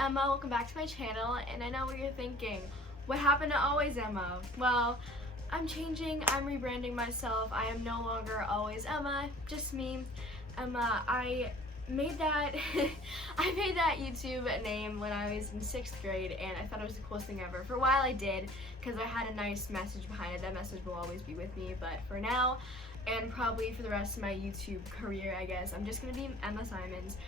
Emma, welcome back to my channel, and I know what you're thinking. What happened to Always Emma? Well, I'm changing, I'm rebranding myself. I am no longer Always Emma, just me, Emma. I made that I made that YouTube name when I was in 6th grade, and I thought it was the coolest thing ever. For a while I did, because I had a nice message behind it. That message will always be with me, but for now, and probably for the rest of my YouTube career, I guess, I'm just gonna be Emma Simons.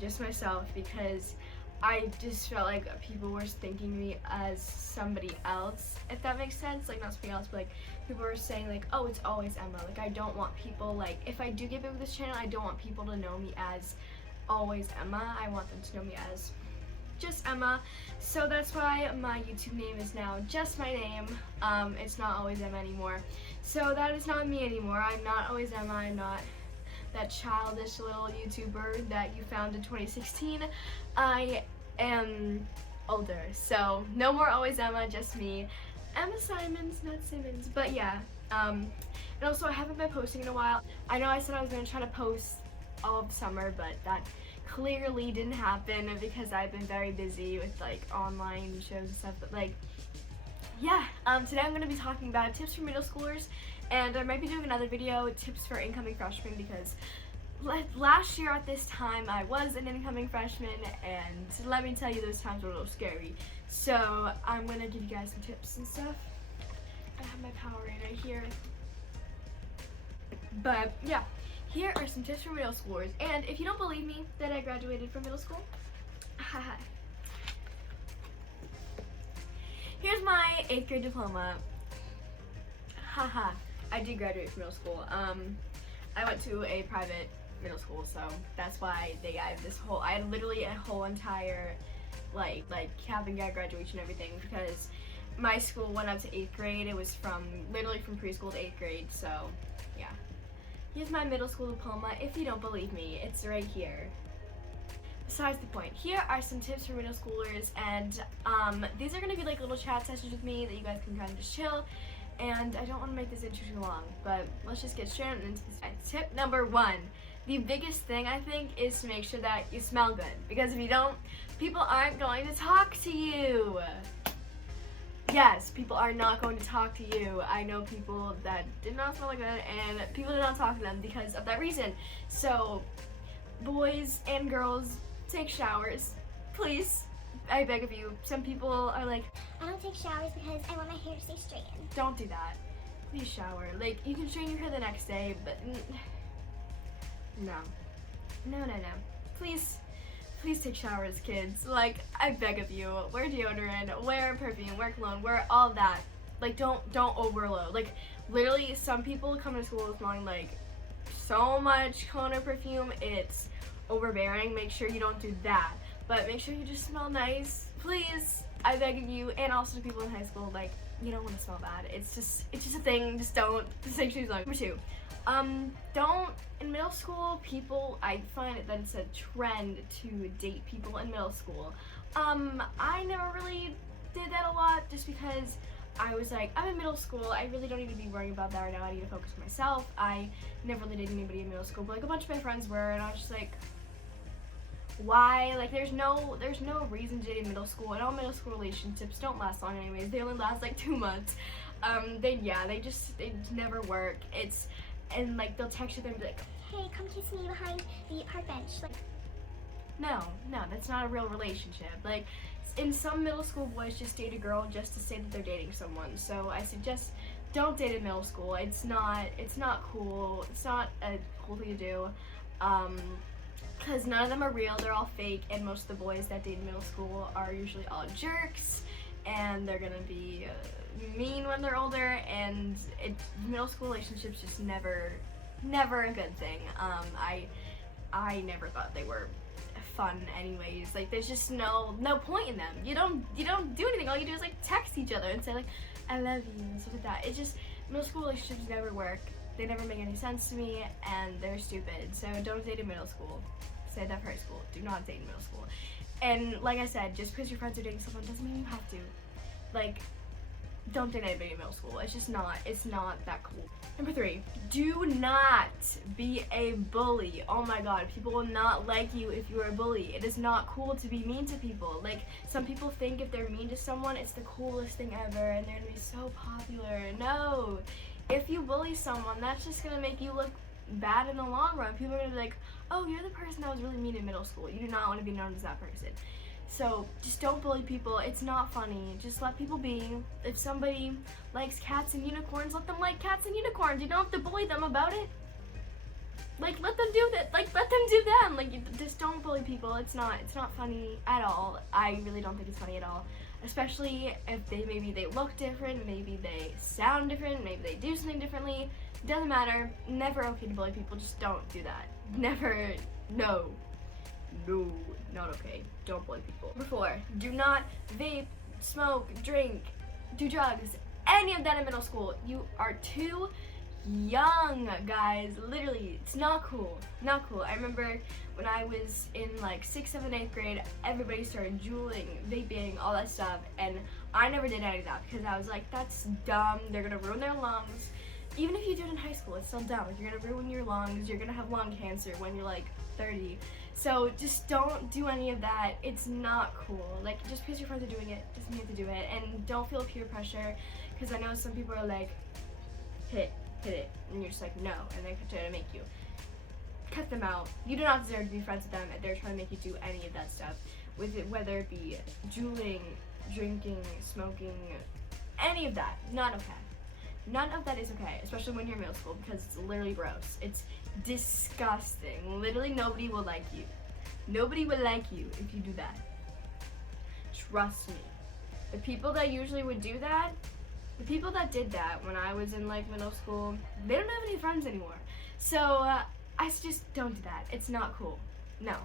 Just myself, because I just felt like people were thinking me as somebody else, if that makes sense. Like, not somebody else, but like people were saying like, oh, it's Always Emma. Like, I don't want people, like, if I do get big with this channel, I don't want people to know me as Always Emma. I want them to know me as just Emma. So that's why my YouTube name is now just my name. It's not Always Emma anymore. So that is not me anymore. I'm not Always Emma. I'm not that childish little YouTuber that you found in 2016. I am older, so no more Always Emma, just me. Emma Simons, not Simmons. But yeah, and also I haven't been posting in a while. I know I said I was going to try to post all of summer, but that clearly didn't happen because I've been very busy with like online shows and stuff. But like, yeah, today I'm going to be talking about tips for middle schoolers, and I might be doing another video, tips for incoming freshmen, because last year at this time I was an incoming freshman, and let me tell you, those times were a little scary. So I'm going to give you guys some tips and stuff. I have my Powerade right here. But yeah, here are some tips for middle schoolers. And if you don't believe me that I graduated from middle school, haha. Here's my 8th grade diploma. Haha, I did graduate from middle school. I went to a private middle school, so that's why I had literally a whole entire like cap and gown graduation and everything, because my school went up to 8th grade. It was literally from preschool to 8th grade, so yeah. Here's my middle school diploma. If you don't believe me, it's right here. Besides the point, here are some tips for middle schoolers, and these are going to be like little chat sessions with me that you guys can kind of just chill, and I don't want to make this intro too long, but let's just get straight into this. Tip number 1, the biggest thing I think is to make sure that you smell good, because if you don't, people aren't going to talk to you. Yes, people are not going to talk to you. I know people that did not smell good, and people did not talk to them because of that reason. So, boys and girls, take showers, please. I beg of you. Some people are like, I don't take showers because I want my hair to stay straightened. don't do that. Please shower. Like, you can straighten your hair the next day, but no. Please take showers, kids. Like, I beg of you. Wear deodorant, wear perfume, wear cologne, wear all that. Like, don't overload. Like, literally, some people come to school smelling like so much cologne or perfume, it's overbearing. Make sure you don't do that. But make sure you just smell nice, please. I beg of you. And also to people in high school, like, you don't want to smell bad. It's just a thing. Just don't. Just make sure you smell. Number 2, in middle school, people, I find that it's a trend to date people in middle school. I never really did that a lot, just because I was like, I'm in middle school, I really don't need to be worrying about that right now. I need to focus on myself. I never really dated anybody in middle school, but like a bunch of my friends were, and I was just like, why? Like, there's no reason to date in middle school, and all middle school relationships don't last long anyways. They only last like 2 months. They never work. And like, they'll text you and be like, Hey, come kiss me behind the park bench. Like, no, that's not a real relationship. Like, in some middle school, boys just date a girl just to say that they're dating someone. So I suggest don't date in middle school. It's not cool. It's not a cool thing to do. Because none of them are real. They're all fake, and most of the boys that date in middle school are usually all jerks, and they're gonna be mean when they're older, and middle school relationships just never a good thing. I never thought they were fun anyways. Like, there's just no point in them. You don't do anything. All you do is like text each other and say like, I love you and stuff like that. It's just, middle school relationships never work. They never make any sense to me, and they're stupid. So don't date in middle school. Say that for high school. Do not date in middle school. And like I said, just because your friends are dating someone doesn't mean you have to. Like, don't date anybody in middle school. It's not that cool. Number 3, do not be a bully. Oh my god, people will not like you if you're a bully. It is not cool to be mean to people. Like, some people think if they're mean to someone, it's the coolest thing ever and they're gonna be so popular. No, if you bully someone, that's just gonna make you look bad in the long run. People are gonna be like, oh, you're the person that was really mean in middle school. You do not want to be known as that person. So just don't bully people. It's not funny. Just let people be. If somebody likes cats and unicorns, let them like cats and unicorns. You don't have to bully them about it. Like, let them do that. Like, let them do them. Like, just don't bully people. It's not funny at all. I really don't think it's funny at all. Especially if maybe they look different, maybe they sound different, maybe they do something differently. Doesn't matter. Never okay to bully people. Just don't do that. Never. No, not okay. Don't bully people. Number 4, do not vape, smoke, drink, do drugs, any of that in middle school. You are too young, guys. Literally, it's not cool. Not cool. I remember when I was in like 6th, 7th, 8th grade, everybody started juuling, vaping, all that stuff, and I never did any of that because I was like, that's dumb. They're gonna ruin their lungs. Even if you do it in high school, it's still dumb. You're gonna ruin your lungs. You're gonna have lung cancer when you're like 30. So just don't do any of that. It's not cool. Like, just because your friends are doing it doesn't mean you have to do it. And don't feel peer pressure, because I know some people are like, hit it, and you're just like, no, and they try to make you. Cut them out. You do not deserve to be friends with them if they're trying to make you do any of that stuff. With it, whether it be juuling, drinking, smoking, any of that. Not okay. None of that is okay, especially when you're in middle school, because it's literally gross. It's disgusting. Literally nobody will like you. Nobody will like you if you do that. Trust me. The people that usually would do that, the people that did that when I was in like middle school, they don't have any friends anymore. So I just don't do that. It's not cool. No.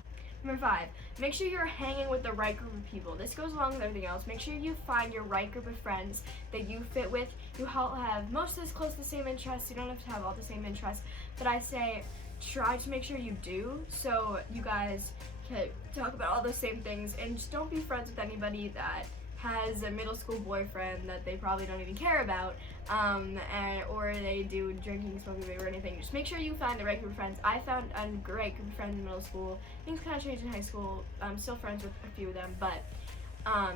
Number 5, make sure you're hanging with the right group of people. This goes along with everything else. Make sure you find your right group of friends that you fit with. You all have most of us close to the same interests. You don't have to have all the same interests, but I say try to make sure you do, so you guys can talk about all the same things, and just don't be friends with anybody that has a middle school boyfriend that they probably don't even care about, or they do drinking, smoking, vape, or anything. Just make sure you find the right group of friends. I found a great group of friends in middle school. Things kind of changed in high school. I'm still friends with a few of them, but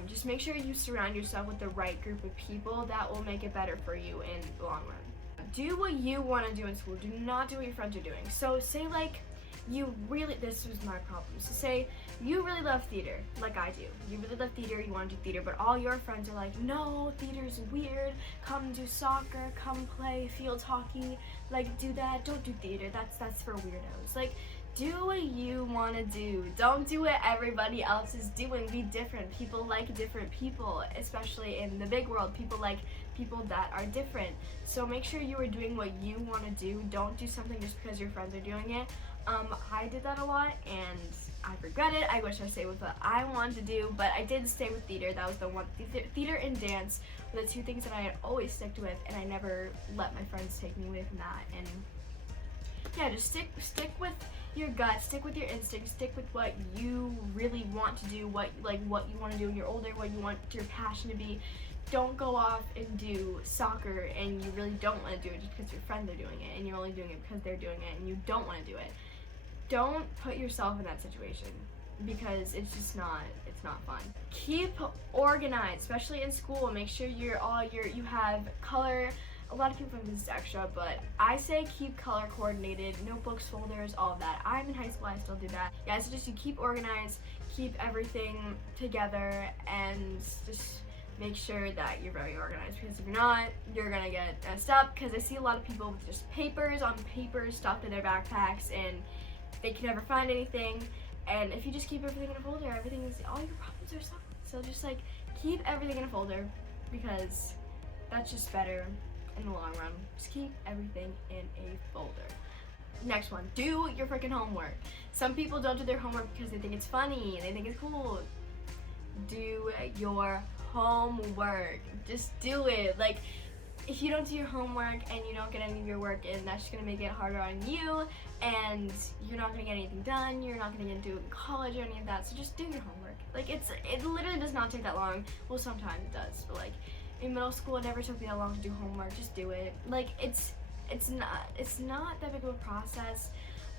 just make sure you surround yourself with the right group of people. That will make it better for you in the long run. Do what you want to do in school. Do not do what your friends are doing. So say like, this was my problem. So say you really love theater, like I do. You really love theater, you want to do theater, but all your friends are like, no, theater's weird. Come do soccer, come play field hockey. Like, do that. Don't do theater. That's for weirdos. Like, do what you want to do. Don't do what everybody else is doing. Be different. People like different people, especially in the big world. People like people that are different. So make sure you are doing what you want to do. Don't do something just because your friends are doing it. I did that a lot, and I regret it. I wish I stayed with what I wanted to do, but I did stay with theater. That was the one. Theater and dance were the 2 things that I had always stuck with, and I never let my friends take me away from that. And yeah, just stick with your gut, stick with your instincts, stick with what you really want to do, what you want to do when you're older, what you want your passion to be. Don't go off and do soccer and you really don't want to do it just because your friends are doing it, and you're only doing it because they're doing it and you don't want to do it. Don't put yourself in that situation, because it's not fun. Keep organized, especially in school. Make sure you have color. A lot of people think this is extra, but I say keep color coordinated, notebooks, folders, all of that. I'm in high school, I still do that. Yeah, so just you keep organized, keep everything together, and just make sure that you're very organized, because if you're not, you're gonna get messed up, because I see a lot of people with just papers on papers stuffed in their backpacks, and they can never find anything. And if you just keep everything in a folder, all your problems are solved. So just like keep everything in a folder, because that's just better in the long run. Just keep everything in a folder. Next one, do your freaking homework. Some people don't do their homework because they think it's funny, they think it's cool. Do your homework. Just do it. Like, if you don't do your homework and you don't get any of your work in, that's just gonna make it harder on you, and you're not gonna get anything done. You're not gonna get into college or any of that. So just do your homework. Like, it literally does not take that long. Well, sometimes it does, but like, in middle school, it never took me that long to do homework. Just do it. Like, it's not that big of a process.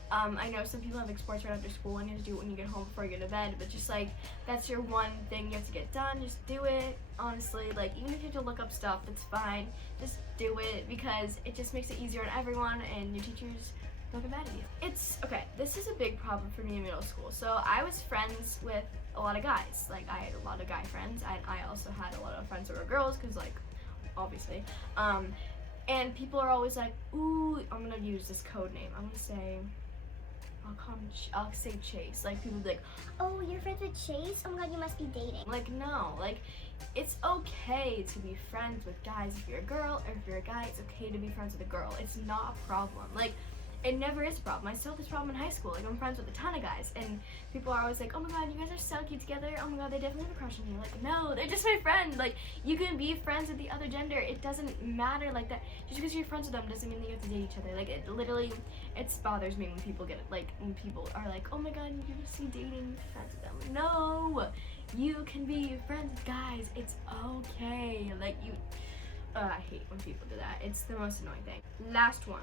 I know some people have like sports right after school and you have to do it when you get home before you go to bed, but just like, that's your one thing you have to get done. Just do it. Honestly, like, even if you have to look up stuff, it's fine. Just do it, because it just makes it easier on everyone, and your teachers don't get mad at you. It's okay. This is a big problem for me in middle school. So I was friends with a lot of guys. Like, I had a lot of guy friends, and I also had a lot of friends that were girls, because, like, obviously. And people are always like, ooh, I'm gonna use this code name. I'm gonna say, I'll say Chase. Like, people be like, Oh, you're friends with Chase? Oh my god, you must be dating. like, no, like, it's okay to be friends with guys if you're a girl, or if you're a guy, it's okay to be friends with a girl. It's not a problem. Like, it never is a problem. I still have this problem in high school. Like, I'm friends with a ton of guys, and people are always like, oh my god, you guys are so cute together. Oh my god, they definitely have a crush on you. Like, no, they're just my friend. Like, you can be friends with the other gender. It doesn't matter like that. Just because you're friends with them doesn't mean that you have to date each other. Like, it literally, it bothers me when people get, like, when people are like, oh my god, you can just be dating friends with them. No, you can be friends with guys. It's okay. Like, I hate when people do that. It's the most annoying thing. Last one.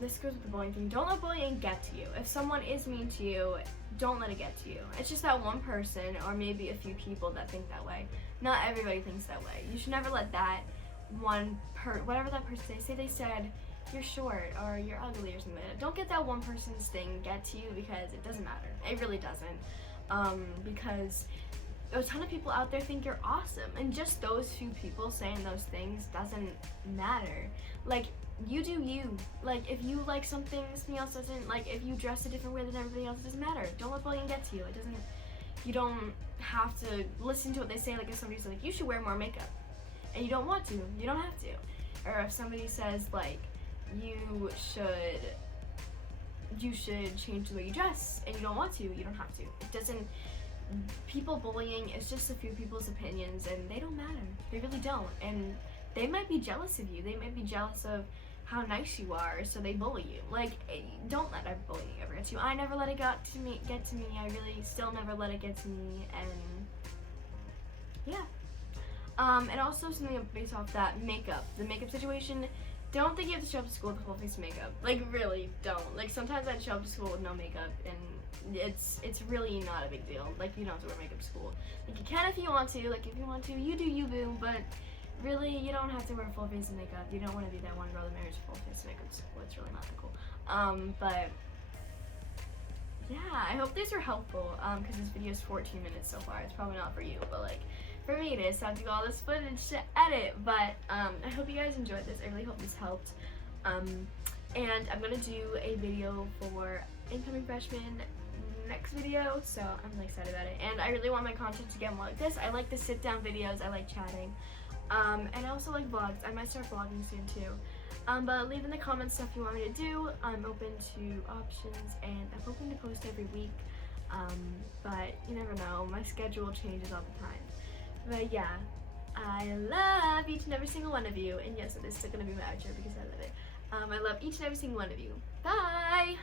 This goes with the bullying thing, don't let bullying get to you. If someone is mean to you, don't let it get to you. It's just that one person, or maybe a few people that think that way. Not everybody thinks that way. You should never let that whatever that person say they said, you're short, or you're ugly, or something like that. Don't get that one person's thing get to you, because it doesn't matter. It really doesn't. Because a ton of people out there think you're awesome, and just those few people saying those things doesn't matter. Like, you do you. Like, if you like something somebody else doesn't, like, if you dress a different way than everybody else, it doesn't matter. Don't let bullying get to you. You don't have to listen to what they say. Like, if somebody's like, you should wear more makeup, and you don't want to, you don't have to. Or if somebody says, like, you should change the way you dress, and you don't want to, you don't have to. It doesn't, people bullying is just a few people's opinions, and they don't matter. They really don't. And they might be jealous of you. They might be jealous of how nice you are, so they bully you. Like, don't let that bullying ever get to you. I never let it get to me. I really still never let it get to me, and yeah. And also something based off that, makeup. The makeup situation, don't think you have to show up to school with a full face of makeup. Like, really, don't. Like, sometimes I'd show up to school with no makeup, and it's really not a big deal. Like, you don't have to wear makeup to school. Like, you can if you want to. Like, if you want to, you do you, boo, but really, you don't have to wear a full face of makeup. You don't want to be that one girl that marries a full face of makeup to school. It's really not that cool. But yeah, I hope these are helpful, because this video is 14 minutes so far. It's probably not for you, but like, for me it is. So I have to do all this footage to edit, but I hope you guys enjoyed this. I really hope this helped. And I'm gonna do a video for incoming freshmen next video, so I'm really excited about it. And I really want my content to get more like this. I like the sit down videos. I like chatting. And I also like vlogs. I might start vlogging soon too. But leave in the comments stuff you want me to do. I'm open to options, and I'm hoping to post every week. But you never know. My schedule changes all the time. But yeah, I love each and every single one of you. And yes, it is still gonna be my outro because I love it. I love each and every single one of you. Bye!